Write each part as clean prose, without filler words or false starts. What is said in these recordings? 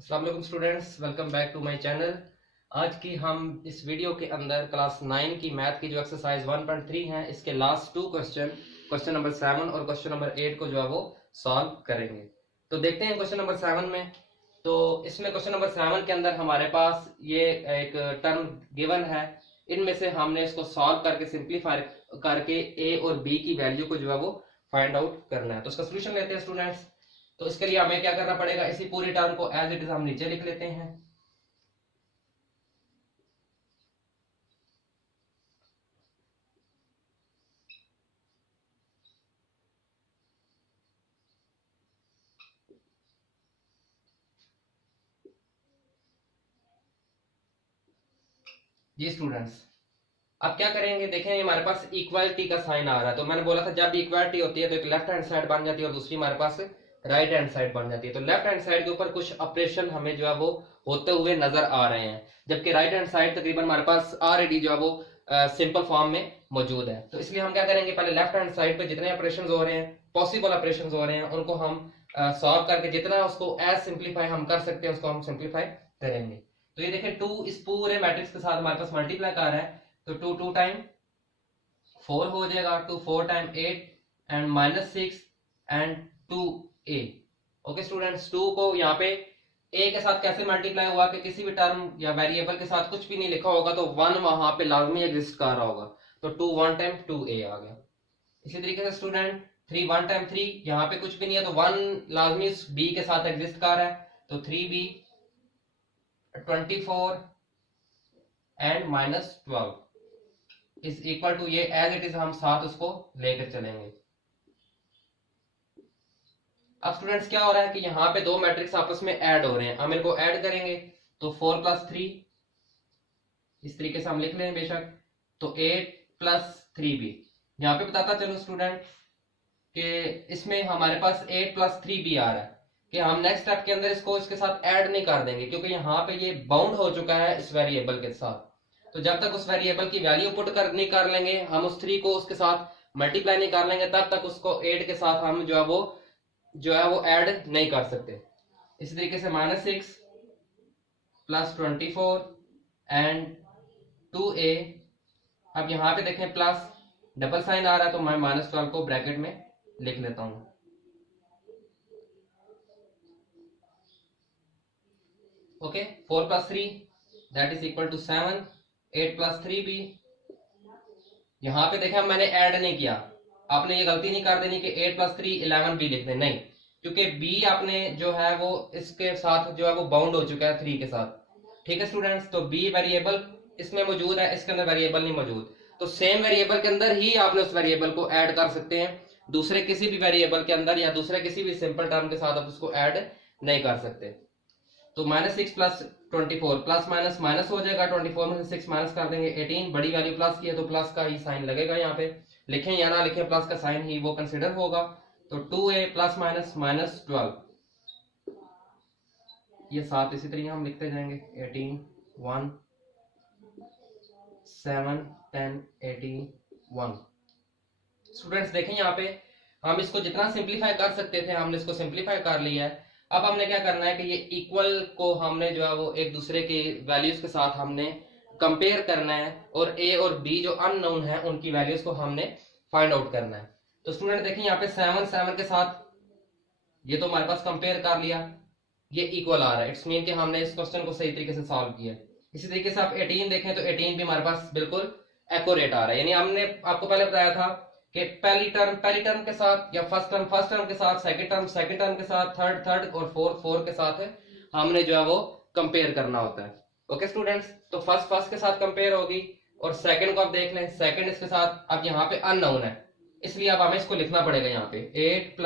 अस्सलाम वालेकुम students, welcome back to my channel. आज की हम इस वीडियो के अंदर क्लास 9 की मैथ की जो एक्सरसाइज 1.3 है इसके लास्ट टू क्वेश्चन नंबर 7 और क्वेश्चन नंबर 8 को जो है वो सॉल्व करेंगे। तो देखते हैं क्वेश्चन नंबर 7 में। तो इसमें क्वेश्चन नंबर 7 के अंदर हमारे पास ये एक टर्म गिवन है, इनमें से हमने इसको सॉल्व करके सिंप्लीफाई करके ए और बी की वैल्यू को जो है वो फाइंड आउट करना है। तो इसका सोल्यूशन लेते हैं स्टूडेंट्स। तो इसके लिए हमें क्या करना पड़ेगा, इसी पूरी टर्म को एज इट इज हम नीचे लिख लेते हैं। जी स्टूडेंट्स, अब क्या करेंगे, देखें हमारे पास इक्वालिटी का साइन आ रहा है। तो मैंने बोला था जब इक्वालिटी होती है तो एक लेफ्ट हैंड साइड बन जाती है और दूसरी हमारे पास राइट हैंड साइड बन जाती है। तो लेफ्ट हैंड साइड के ऊपर कुछ ऑपरेशन हमें जो है वो होते हुए नजर आ रहे हैं, जबकि राइट हैंड साइड तकरीबन हमारे पास ऑलरेडी जो है वो सिंपल फॉर्म में मौजूद है। तो इसलिए हम क्या करेंगे, पहले लेफ्ट हैंड साइड पे जितने ऑपरेशन हो रहे हैं, पॉसिबल ऑपरेशन हो रहे हैं, उनको हम सॉल्व करके जितना उसको एज सिंप्लीफाई हम कर सकते हैं उसको हम सिंप्लीफाई करेंगे। तो ये देखें, 2 इस पूरे मैट्रिक्स के साथ हमारे पास मल्टीप्लाई कर रहा है, तो 2 2 टाइम 4 हो जाएगा, 2 4 time 8 and -6 and 2a। Okay students, 2 को यहाँ पे a के साथ कैसे मल्टीप्लाई हुआ कि किसी भी टर्म या वेरिएबल के साथ कुछ भी नहीं लिखा होगा तो 1 वहां पे लाजमी एग्जिस्ट कर रहा होगा, तो 2 1 टाइम 2a आ गया। इसी तरीके से स्टूडेंट 3 1 टाइम 3, यहाँ पे कुछ भी नहीं है तो 1 लाजमी b के साथ एग्जिस्ट कर रहा है, तो 3b 24 and -12 is equal to, ये एज इट इज हम साथ उसको लेकर चलेंगे। अब स्टूडेंट्स क्या हो रहा है कि यहाँ पे दो मैट्रिक्स आपस में ऐड हो रहे हैं, हम इनको ऐड करेंगे तो 4 + 3 इस तरीके से हम लिख लें बेशक, तो 8 + 3b। यहाँ पे बताता चलो स्टूडेंट कि इसमें हमारे पास 8 + 3b आ रहा है कि हम नेक्स्ट स्टेप के अंदर इसको इसके साथ ऐड नहीं कर देंगे, क्योंकि यहाँ पे ये बाउंड हो चुका है इस वेरिएबल के साथ। तो जब तक उस वेरिएबल की वैल्यू पुट कर नहीं कर लेंगे, हम उस 3 को उसके साथ मल्टीप्लाई नहीं कर लेंगे, तब तक उसको 8 के साथ हम जो है वो ऐड नहीं कर सकते। इसी तरीके से -6 + 24 एंड 2a। अब यहाँ पे देखें प्लस डबल साइन आ रहा है तो मैं -12 को ब्रैकेट में लिख लेता हूं। Okay, 4 + 3 that is equal to 7, 8 + 3b। यहां पे देखें मैंने ऐड नहीं किया, आपने ये गलती नहीं कर देनी कि 8 + 3 11b लिख दें, नहीं, क्योंकि b आपने जो है वो इसके साथ जो है वो बाउंड हो चुका है 3 के साथ। ठीक है स्टूडेंट्स, तो b वेरिएबल इसमें मौजूद है, इसके अंदर वेरिएबल नहीं मौजूद, तो सेम वेरिएबल के अंदर ही आपने उस वेरिएबल को ऐड कर सकते हैं, दूसरे किसी भी वेरिएबल के अंदर या दूसरे किसी भी सिंपल टर्म के साथ आप उसको ऐड नहीं कर सकते। तो -6 + 24 प्लस माइनस माइनस हो जाएगा, 24 में से 6 माइनस कर देंगे 18, बड़ी वैल्यू प्लस की है तो प्लस का ही साइन लगेगा, यहाँ पे लिखें या ना लिखें प्लस का साइन ही वो कंसिडर होगा। तो 2a + -12, ये साथ इसी तरीके हम लिखते जाएंगे, 18 1 7 10 18 1। स्टूडेंट्स देखें यहाँ पे हम इसको जितना सिंप्लीफाई कर सकते थे हमने इसको सिंप्लीफाई कर लिया है। अब हमने क्या करना है कि ये इक्वल को हमने जो है वो एक दूसरे के वैल्यूज के साथ हमने कंपेयर करना है, और a और b जो अननोन है उनकी वैल्यूज को हमने फाइंड आउट करना है। तो स्टूडेंट देखिए यहाँ पे 7 7 के साथ ये तो हमारे पास कंपेयर कर लिया, ये इक्वल आ रहा है, इट्स मीन कि हमने इस क्वेश्चन को सही तरीके से सॉल्व किया। इसी तरीके से आप 18 देखें तो 18 भी हमारे पास बिल्कुल एक्यूरेट आ रहा है, यानी हमने आपको पहले बताया था कि पहली टर्म के साथ या फर्स्ट टर्म के साथ, सेकंड टर्म के साथ, थर्ड और फोर्थ के साथ हमने जो है वो कंपेयर करना होता है। ओके स्टूडेंट्स, तो फर्स्ट के साथ कंपेयर होगी और सेकंड को आप देख लें, सेकंड इसके साथ, अब यहाँ पे अननोन है इसलिए अब हमें इसको लिखना पड़ेगा यहाँ पे 8 +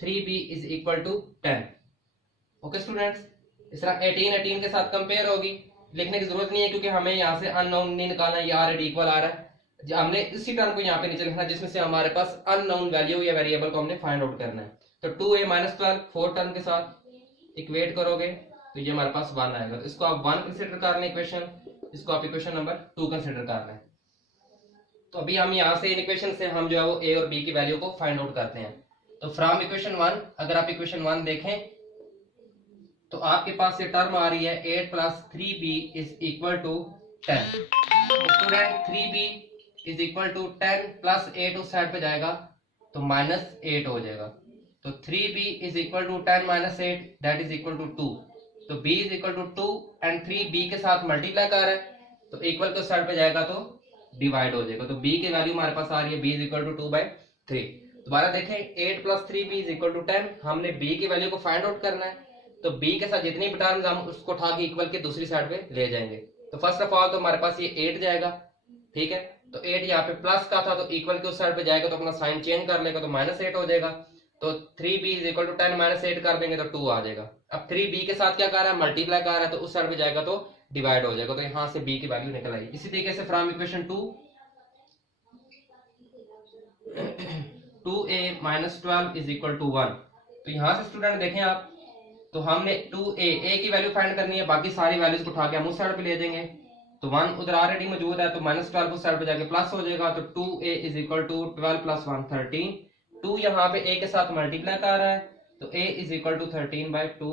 3b = 10। ओके स्टूडेंट्स, इस तरह 18 के साथ कंपेयर होगी, लिखने की जरूरत नहीं है क्योंकि हमें यहाँ से अननोन नहीं निकालना, ये ऑलरेडी इक्वल आ रहा है। हमने इसी टर्म को यहाँ पे नीचे लिखना जिसमें से हमारे पास अननोन वैल्यू या वेरिएबल को हमने फाइंड आउट करना है। तो 2a - 12 4 टर्म के साथ इक्वेट करोगे तो ये हमारे पास 1 आएगा, तो इसको आप 1 कंसिडर कर लें इक्वेशन, इसको आप इक्वेशन नंबर 2 कंसिडर कर लें। तो अभी हम यहाँ से इन इक्वेशन से हम जो है वो a और b की वैल्यू को फाइंड आउट करते हैं। तो फ्रॉम इक्वेशन 1, अगर आप इक्वेशन 1 देखें तो आपके पास ये टर्म आ रही है 8 plus 3b is equal to 10। Student 3b is equal to 10 plus 8 उस साइड पे जाएगा तो -8 हो जाएगा। तो 3b is equal to 10 minus 8 that is equal to 2। तो b is equal to 2 and 3b के साथ मल्टीप्लाई कर रहा है तो इक्वल के साइड पे जाएगा तो डिवाइड हो जाएगा। तो b की वैल्यू हमारे पास आ रही है b इज इक्वल टू 2/3। दोबारा देखें 8 plus 3b is equal to 10। हमने b की वैल्यू को फाइंड आउट करना है तो b के साथ जितनी भी टर्म्स हम उसको उठा के इक्वल के दूसरी साइड पे ले जाएंगे। तो फर्स्ट ऑफ ऑल तो हमारे पास ये 8 जाएगा, ठीक है। तो 8 यहाँ पे प्लस का था तो इक्वल के उस साइड पे जाएगा तो अपना साइन चेंज कर लेगा तो -8 हो जाएगा। तो 3b is equal to 10 minus 8 कर देंगे तो 2 आ जाएगा। अब 3b के साथ क्या कर रहा है, मल्टीप्लाई कर रहा है तो उस साइड पे जाएगा तो डिवाइड हो जाएगा। तो यहाँ से b की वैल्यू निकल आई। इसी तरीके से from equation 2a minus 12 is equal to 1। तो यहाँ से स्टूडेंट देखें आप, तो हमने 2a की वैल्यू फाइंड करनी है, बाकी सारी वैल्यूज को उठा के हम उस साइड पे ले देंगे। तो 1 उधर ऑलरेडी मौजूद है तो -12 उस साइड पे जाके प्लस हो जाएगा। तो 2a is equal to 12 plus 1 13। 2 यहाँ पे a के साथ मल्टीप्लाई कर रहा है तो a is equal to 13/2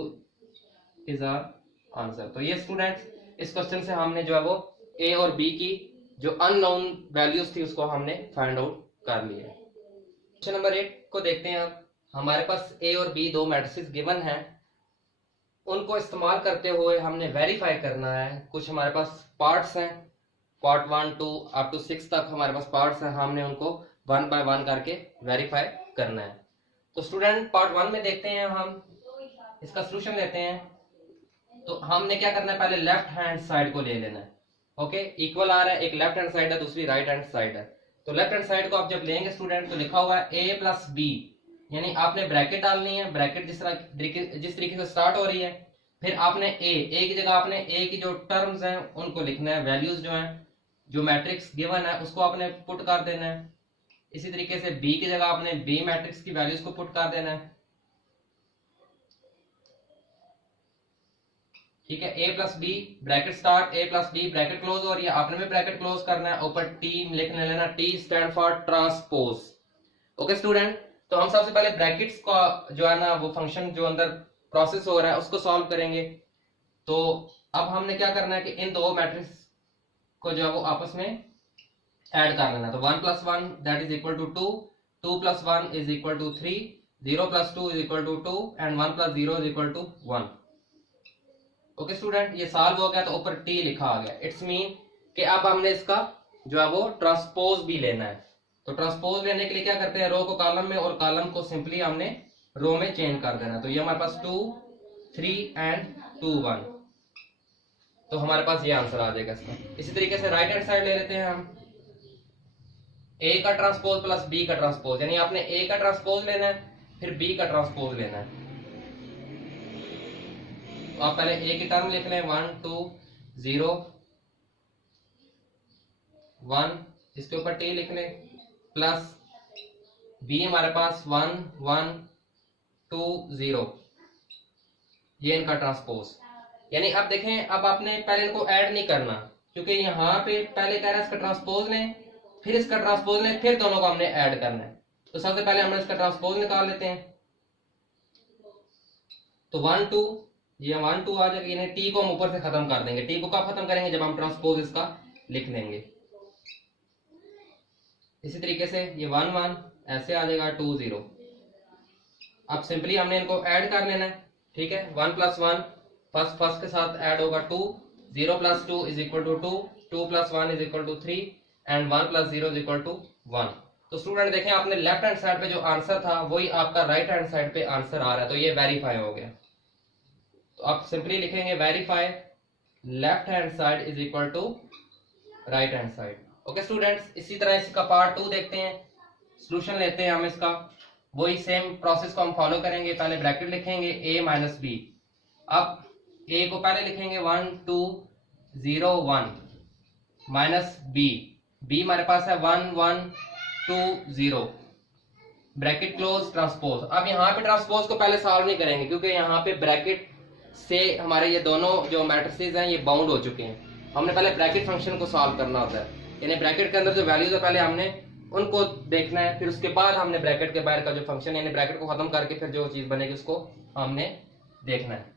is our answer. तो ये स्टूडेंट्स इस क्वेश्चन से हमने जो है वो a और b की जो अननोन वैल्यूज थी उसको हमने फाइंड आउट कर लिया। क्वेश्चन नंबर 8 को देखते हैं आप। हमारे पास a और b दो मैट्रिसेस गिवन हैं, उनको इस्तेमाल करते हुए हमने वेरीफाई करना है। कुछ हमारे पास पार्ट्स हैं, पार्ट 1 2 अप टू 6 तक हमारे पास पार्ट्स हैं, हमने उनको 1 बाय 1 करके वेरीफाई करना है। तो स्टूडेंट पार्ट 1 में देखते हैं, हम इसका सलूशन लेते हैं। तो हमने क्या करना है, पहले लेफ्ट हैंड साइड को ले लेना है। ओके, इक्वल आ रहा है, एक लेफ्ट हैंड साइड है दूसरी राइट हैंड साइड है। तो लेफ्ट हैंड साइड को आप जब लेंगे स्टूडेंट तो लिखा हुआ है a प्लस बी, यानी आपने ब्रैकेट डालनी है। ब्रैकेट जिस तरीके से स्टार्ट हो रही है, फिर आपने a की जगह आपने a की जो टर्म्स हैं उनको लिखना है, वैल्यूज जो हैं जो मैट्रिक्स गिवन है उसको आपने पुट कर देना है। इसी तरीके से b की जगह आपने b मैट्रिक्स की वैल्यूज को पुट कर देना है, ठीक है। a plus B bracket start, a plus B bracket close हो रही है, आपने भी ब्रैकेट क्लोज करना है, ऊपर t लिखने लेना, t stand for transpose. Okay student, तो हम सबसे पहले ब्रैकेट्स का जो है ना वो फंक्शन जो अंदर प्रोसेस हो रहा है उसको सॉल्व करेंगे। तो अब हमने क्या करना है कि इन दो मैट्रिक्स को जो है वो आपस में ऐड कर लेना। तो 1 plus 1 that is equal to 2, 2 plus 1 is equal to 3, 0 plus 2 is equal to 2 and 1 plus 0 is equal to 1। Okay student, ये सॉल्व हो गया तो ऊपर t लिखा आ गया। इट्स मीन कि अब हमने इसका जो है वो ट्रांसपोज भी लेना है। तो ट्रांसपोज लेने के लिए क्या करते हैं, रो को कॉलम में और कॉलम को सिंपली हमने रो में चेंज कर देना। तो ये हमारे पास 2 3 एंड 2 1, तो हमारे पास ये आंसर आ जाएगा इसका। इसी तरीके से राइट हैंड साइड ले लेते हैं हम, a का ट्रांसपोज प्लस b का ट्रांसपोज, यानी आपने a का ट्रांसपोज लेना है फिर b का ट्रांसपोज लेना है। तो आप पहले a की टर्म लिख लें 1 2 0 1, इसके ऊपर t लिख लें, प्लस b हमारे पास 1 1 2 0, ये इनका ट्रांसपोज। यानी अब देखें, अब आपने पहले इनको ऐड नहीं करना क्योंकि यहाँ पे पहले कह रहा है इसका ट्रांसपोज लें फिर इसका ट्रांसपोज लें फिर दोनों को हमने ऐड करना है। तो सबसे पहले हमने इसका ट्रांसपोज निकाल लेते हैं। तो 1 2, ये 1 2 आ जाएगा, यानी t को हम ऊपर से खत्म कर देंगे। t को कब खत्म करेंगे, जब हम ट्रांसपोज इसका लिख लेंगे। इसी तरीके से ये 1 1 ऐसे आ जाएगा 2 0। अब सिंपली हमने इनको ऐड कर लेना है, ठीक है। 1 प्लस 1 फर्स्ट के साथ ऐड होगा 2, 0 plus 2 is equal to 2, 2 plus 1 is equal to 3 and 1 plus 0 is equal to 1। तो स्टूडेंट देखें, आपने लेफ्ट हैंड साइड पे जो आंसर था वही आपका राइट हैंड साइड पे आंसर आ रहा है, तो ये वेरीफाई हो गया। तो आप सिंपली लिखेंगे verify left hand side is equal to right hand side. Okay students, इसी तरह इसका पार्ट 2 देखते हैं, सॉल्यूशन लेते हैं हम इसका। वही सेम प्रोसेस को हम फॉलो करेंगे, पहले ब्रैकेट लिखेंगे a माइनस बी। अब a को पहले लिखेंगे 1 2 0 1 माइनस b हमारे पास है 1 1 2 0, ब्रैकेट क्लोज ट्रांसपोज। अब यहाँ पे ट्रांसपोज को पहले सॉल्व नहीं करेंगे क्योंकि यहाँ पे ब्रैकेट से हमारे ये दोनों जो मैट्रिसेस हैं ये बाउंड हो चुके हैं। हमने पहले ब्रैकेट फंक्शन को सॉल्व करना होता है, यानी ब्रैकेट के अंदर जो वैल्यूज है पहले हमने उनको देखना है, फिर उसके बाद हमने ब्रैकेट के बाहर का जो फंक्शन यानी ब्रैकेट को खत्म करके फिर जो चीज बनेगी उसको हमने देखना है।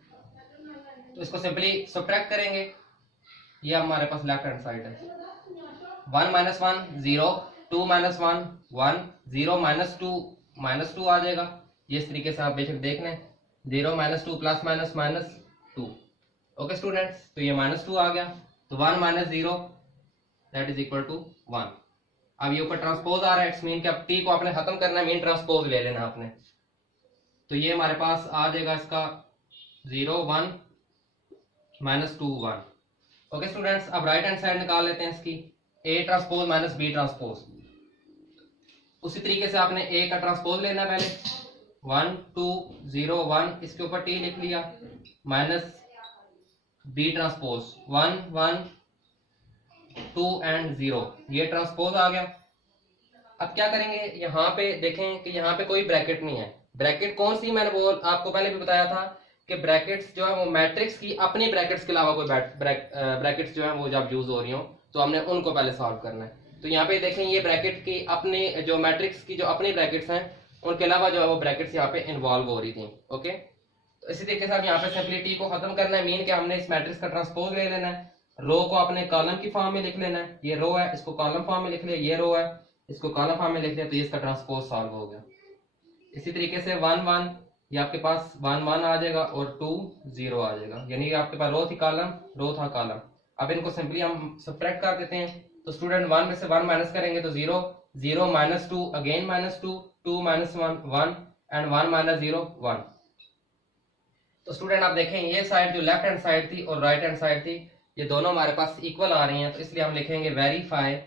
तो इसको सिंपली सब्ट्रैक्ट करेंगे, ये हमारे पास लेफ्ट हैंड साइड है। 1 माइनस 1 0, 2 माइनस 1 1, 0 माइनस 2 आ जाएगा। ये इस तरीके से आप बेशक देख लें, 0 minus 2 plus minus minus 2। Okay students, तो ये -2 आ गया, तो 1 minus 0 that is equal to 1। अब ये ऊपर ट्रांसपोज आ रहा है, इट्स मीन कि अब टी को आपने खत्म करना है, मीन ट्रांसपोज ले लेना आपने। तो ये हमारे पास आ जाएगा इसका 0 1 -2 1। ओके स्टूडेंट्स, अब राइट हैंड साइड निकाल लेते हैं इसकी, A transpose minus B transpose. उसी तरीके से आपने A का ट्रांसपोज लेना है पहले, 1 2 0 1, इसके ऊपर T लिख लिया, माइनस B ट्रांसपोज 1 1 2 एंड 0, ये ट्रांसपोज आ गया। अब क्या करेंगे, यहाँ पे देखें कि यहाँ पे कोई ब्रैकेट नहीं है। ब्रैकेट कौन सी, मैंने आपको पहले भी बताया था कि ब्रैकेट्स जो है वो मैट्रिक्स की अपनी ब्रैकेट्स के अलावा कोई ब्रैकेट्स जो है वो जब यूज हो रही हो तो हमने उनको पहले सॉल्व करना है। तो यहाँ पे देखें, ये ब्रैकेट की अपनी जो मैट्रिक्स की जो अपनी ब्रैकेट्स हैं उनके अलावा जो है वो ब्रैकेट्स यहाँ पे इन्वॉल्व हो रही थी। ओके, तो इसी तरीके से आप यहाँ पे सिंपली टी को खत्म करना है, मीन के हमने इस मैट्रिक्स का ट्रांसपोज ले लेना है। रो को आपने कॉलम की फॉर्म में लिख लेना है, ये रो है इसको कॉलम फॉर्म में लिख लिया, ये रो है इसको कॉलम फॉर्म में लिख लिया, तो ये इसका ट्रांसपोज सॉल्व हो गया। इसी तरीके से 1 1, ये आपके पास 1 1 आ जाएगा और 2 0 आ जाएगा, यानी आपके पास रो थी कॉलम, रो था कॉलम। अब इनको सिंपली हम सब्ट्रैक्ट कर देते हैं, तो स्टूडेंट 1 में से 1 माइनस करेंगे तो 0 0 minus 2 again minus 2 2 minus 1 1 and 1 minus 0 1। तो स्टूडेंट आप देखें, ये साइड जो लेफ्ट हैंड साइड थी और राइट हैंड साइड थी, ये दोनों हमारे पास इक्वल आ रही हैं, तो इसलिए हम लिखेंगे verify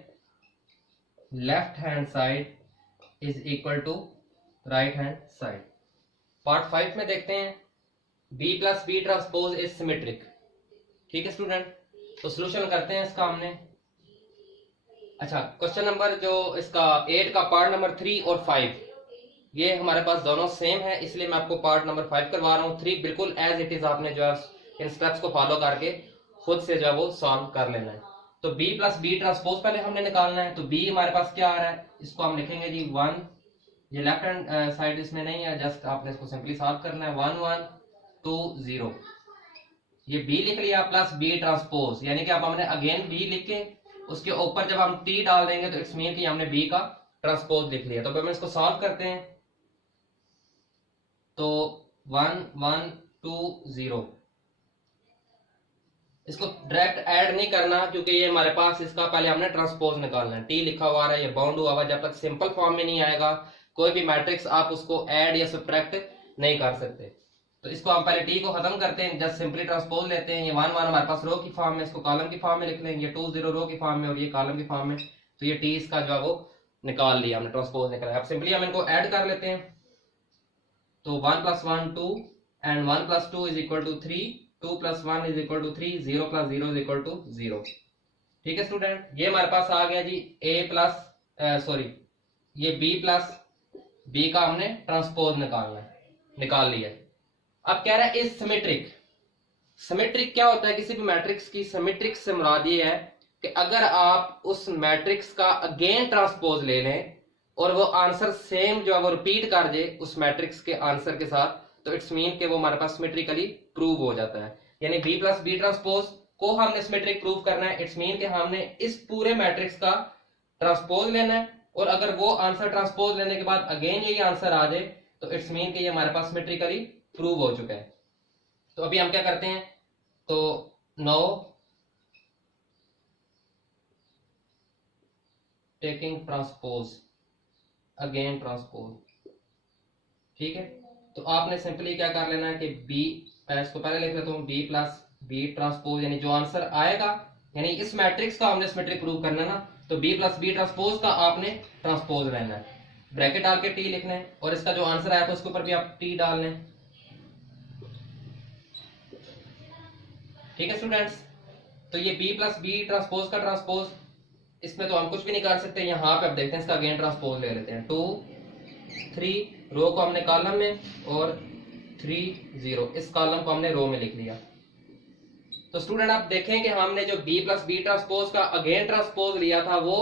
left hand side is equal to right hand side. Part 5 में देखते हैं, B plus B transpose is symmetric. ठीक है स्टूडेंट, तो सोल्यूशन करते हैं इसका हमने। अच्छा, क्वेश्चन नंबर जो इसका 8 का पार्ट नंबर 3 और 5 ये हमारे पास दोनों सेम है, इसलिए मैं आपको पार्ट नंबर 5 करवा रहा हूँ। 3 बिल्कुल एज इट इज आपने जो है इन स्टेप्स को फॉलो करके खुद से जो है वो सॉल्व कर लेना है। तो B प्लस B ट्रांसपोज पहले हमने निकालना है, तो B हमारे पास क्या आ रहा है, इसको हम लिखेंगे जी 1, ये लेफ्ट हैंड साइड इसमें नहीं है, जस्ट आपने इसको सिंपली सॉल्व करना है। 1 1 2 0, ये B लिख लिया प्लस B ट्रांसपोज, यानी कि अब हमने अगेन B लिख के उसके ऊपर जब हम T डाल देंगे तो इट्स मीन कि हमने B का ट्रांसपोज लिख लिया। तो अब हम इसको सॉल्व करते हैं, तो 1 1 2 0, इसको डायरेक्ट ऐड नहीं करना क्योंकि ये हमारे पास इसका पहले हमने ट्रांसपोज निकालना है। T लिखा हुआ है, ये बाउंड हुआ हुआ, जब तक सिंपल फॉर्म में नहीं आएगा कोई भी मैट्रिक्स आप उसको ऐड या सब्ट्रैक्ट नहीं कर सकते। तो इसको हम पहले T को खत्म करते हैं, जस्ट सिंपली ट्रांसपोज लेते हैं। ये 1 1 हमारे पास रो की फॉर्म में, इसको कॉलम की फॉर्म में लिख लेंगे, ये 2 0 रो की फॉर्म में और ये कॉलम की फॉर्म में, तो ये T इसका जो है वो निकाल लिया हमने, ट्रांसपोज निकाला। अब सिंपली हम इनको ऐड कर लेते हैं, तो 1 plus 1 2 and 1 plus 2 is equal to 3, 2 plus 1 is equal to 3, 0 plus 0 is equal to 0। ठीक है स्टूडेंट, ये हमारे पास आ गया जी A प्लस ये B प्लस B का हमने ट्रांसपोज निकाल लिया। अब कह रहा है इज सिमेट्रिक। सिमेट्रिक क्या होता है, किसी भी मैट्रिक्स की सिमेट्रिक से मुराद ये है कि अगर आप उस मैट्रिक्स का अगेन ट्रांसपोज ले लें और वो आंसर सेम जो है वो रिपीट कर दे उस मैट्रिक्स के आंसर के साथ, तो इट्स मीन कि वो हमारे पास सिमेट्रिकली प्रूव हो जाता है। यानी B प्लस B ट्रांसपोज को हमने सिमेट्रिक प्रूव करना है, इट्स मीन कि हमने इस पूरे मैट्रिक्स का ट्रांसपोज लेना है और अगर वो आंसर ट्रांसपोज लेने के बाद अगेन यही आंसर आ जाए तो इट्स मीन कि ये हमारे पास सिमेट्रिकली प्रूव हो चुका है। तो अभी हम क्या करते हैं, तो know taking transpose again transpose. ठीक है, तो आपने सिंपली क्या कर लेना है कि इसको पहले लिख लेता हूं, B प्लस B ट्रांसपोज, यानी जो आंसर आएगा, यानी इस मैट्रिक्स का हमने सिमेट्रिक प्रूव करना ना, तो B प्लस B ट्रांसपोज का आपने ट्रांसपोज लेना है, ब्रैकेट डाल के T लिखना है और इसका जो आंसर आया था उसके ऊपर भी आप T डाल लें। ठीक है स्टूडेंट्स, तो ये B प्लस B ट्रांसपोज का ट्रांसपोज, इसमें तो हम कुछ भी नहीं कर सकते। यहाँ पे अब देखते हैं इसका अगेन ट्रांसपोज ले लेते हैं, 2 3 रो को हमने कॉलम में और 3 0 इस कॉलम को हमने रो में लिख लिया। तो स्टूडेंट आप देखें कि हमने जो B प्लस B ट्रांसपोज का अगेन ट्रांसपोज लिया था वो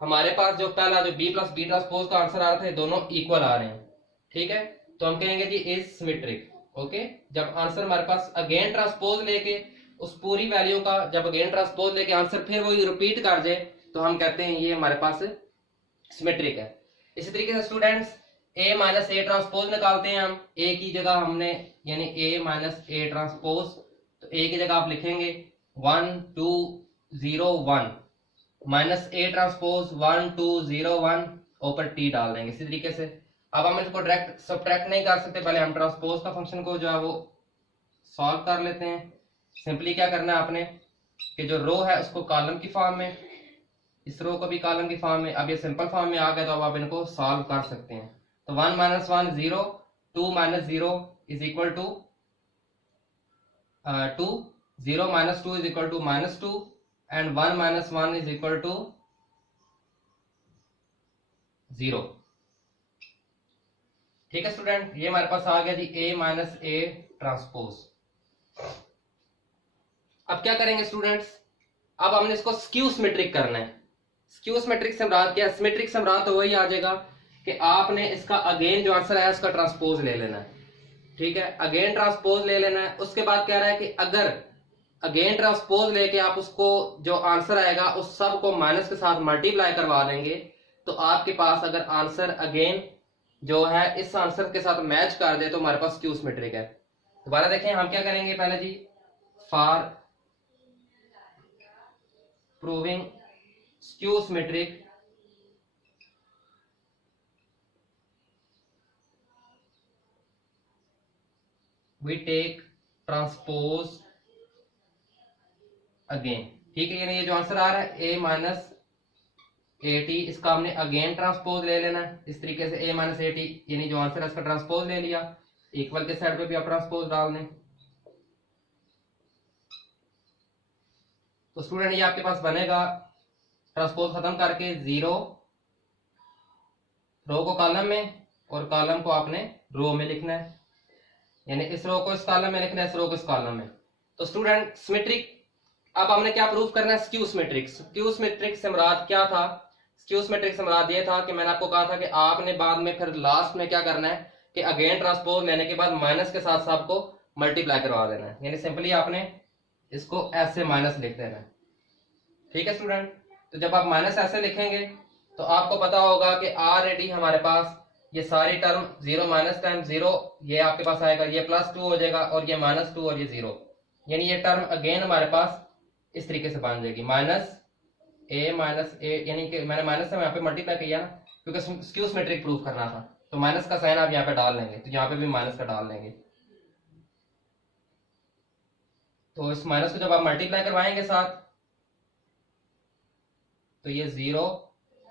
हमारे पास जो पहला जो B प्लस B ट्रांसपोज का आंसर आ रहा था, दोनों इक्वल आ रहे हैं। ठीक है, तो हम कहेंगे जी इज सिमेट्रिक। ओके, जब आंसर हमारे पास अगेन ट्रांसपोज लेके उस पूरी वैल्यू का जब अगेन ट्रांसपोज लेके आंसर फिर वही रिपीट कर जाए तो हम कहते हैं ये हमारे पास सिमेट्रिक है। इसी तरीके से students A minus A transpose निकालते हैं हम, ए की जगह हमने यानी ए माइनस ए ट्रांसपोज, तो ए की जगह आप लिखेंगे 1 2 0 1 माइनस ए ट्रांसपोज 1 2 0 1 ऊपर टी डाल देंगे। इसी तरीके से अब हम इसको डायरेक्ट सब्ट्रैक्ट नहीं कर सकते, पहले हम ट्रांसपोज का फंक्शन को जो है वो सॉल्व कर लेते हैं। सिंपली क्या करना है आपने कि जो रो है उसको कॉलम की फॉर्म में, इस रो को भी कॉलम की फॉर्म में, अब ये सिंपल फॉर्म में आ गया तो अब आप इनको सॉल्व कर सकते हैं। तो 1 minus 1 0, 2 minus 0 is equal to 2, 0 minus 2 is equal to -2 and 1 minus 1 is equal to 0। ठीक है स्टूडेंट, ये हमारे पास आ गया जी ए माइनस ए ट्रांसपोज। अब क्या करेंगे स्टूडेंट्स, अब हमने इसको स्क्यू सिमेट्रिक करना है। स्क्यू सिमेट्रिक से मुराद क्या है, सिमेट्रिक से मुराद तो वही आ जाएगा कि आपने इसका अगेन जो आंसर है उसका ट्रांसपोज ले लेना है। ठीक है, अगेन ट्रांसपोज ले लेना है। उसके बाद कह रहा है कि अगर अगेन ट्रांसपोज लेके आप उसको जो आंसर आएगा उस सब को माइनस के साथ मल्टीप्लाई करवा देंगे तो आपके पास अगर आंसर अगेन जो है इस आंसर के साथ मैच कर दे तो हमारे पास स्क्यू सिमेट्रिक है। दोबारा देखें हम क्या करेंगे, पहले जी for proving skew symmetric we take transpose again। ठीक है, यानी ये जो आंसर आ रहा है a माइनस ए टी, इसका हमने अगेन ट्रांसपोज ले लेना है। इस तरीके से a माइनस ए टी यानी जो आंसर है इसका ट्रांसपोज ले लिया, इक्वल के साइड पे भी आप ट्रांसपोज डाल दें तो स्टूडेंट ये आपके पास बनेगा ट्रांसपोज खत्म करके 0 रो को कॉलम में और कॉलम को आपने रो में लिखना है, यानी इस रो को इस कॉलम में लिखना है, इस रो को इस कॉलम में। तो स्टूडेंट सिमेट्रिक अब हमने क्या प्रूफ करना है, स्क्यू सिमेट्रिक। स्क्यू सिमेट्रिक से मुराद क्या था, स्क्यू सिमेट्रिक से मुराद ये था कि मैंने आपको कहा था कि आपने बाद में फिर लास्ट में क्या करना है कि अगेन ट्रांसपोज लेने के बाद माइनस के साथ सबको मल्टीप्लाई करवा देना है, यानी सिंपली आपने इसको ऐसे माइनस लिख देना है। ठीक है स्टूडेंट, तो जब आप माइनस ऐसे लिखेंगे तो आपको पता होगा कि ऑलरेडी हमारे पास ये सारी टर्म 0 माइनस टाइम 0 ये आपके पास आएगा, ये +2 हो जाएगा और ये -2 और ये 0, यानी ये टर्म अगेन हमारे पास इस तरीके से बन जाएगी माइनस ए, यानी कि मैंने माइनस से यहाँ पे मल्टीप्लाई किया ना क्योंकि स्क्यू सिमेट्रिक प्रूफ करना था, तो माइनस का साइन आप यहाँ पे डाल लेंगे, तो यहाँ पे भी माइनस का डाल लेंगे। तो इस माइनस को जब आप मल्टीप्लाई करवाएंगे साथ तो ये 0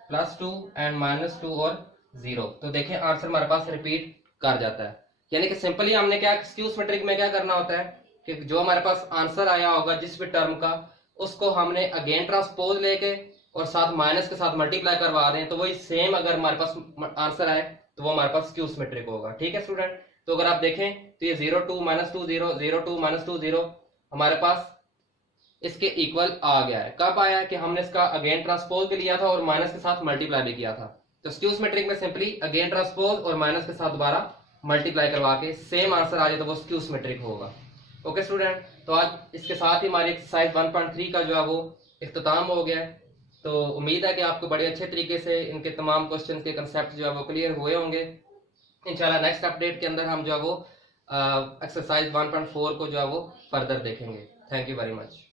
+2 एंड -2 और 0, तो देखें आंसर हमारे पास रिपीट कर जाता है। यानी कि सिंपली हमने क्या स्क्यू सिमेट्रिक में क्या करना होता है कि जो हमारे पास आंसर आया होगा जिस भी टर्म का उसको हमने अगेन ट्रांसपोज लेके और साथ माइनस के साथ मल्टीप्लाई करवा दें तो वही सेम अगर हमारे पास आंसर आए तो वो हमारे पास स्क्यू सिमेट्रिक होगा। ठीक है स्टूडेंट, तो अगर आप देखें तो ये 0 2 -2 0 0 2 -2 0 हमारे पास इसके इक्वल आ गया है। कब आया कि हमने इसका अगेन ट्रांसपोज भी लिया था और माइनस के साथ मल्टीप्लाई भी किया था। तो स्क्यू सिमेट्रिक में सिंपली अगेन ट्रांसपोज और माइनस के साथ दोबारा मल्टीप्लाई करवा के सेम आंसर आ जाए तो वो स्क्यू सिमेट्रिक होगा। ओके स्टूडेंट, तो आज इसके साथ ही हमारी एक्सरसाइज 1.3 का जो है वो इख्तिताम हो गया है। तो उम्मीद है कि आपको बड़े अच्छे तरीके से इनके तमाम क्वेश्चन के कंसेप्ट जो है वो क्लियर हुए होंगे। इंशाल्लाह नेक्स्ट अपडेट के अंदर हम जो है वो एक्सरसाइज 1.4 को जो है वो फर्दर देखेंगे। Thank you very much.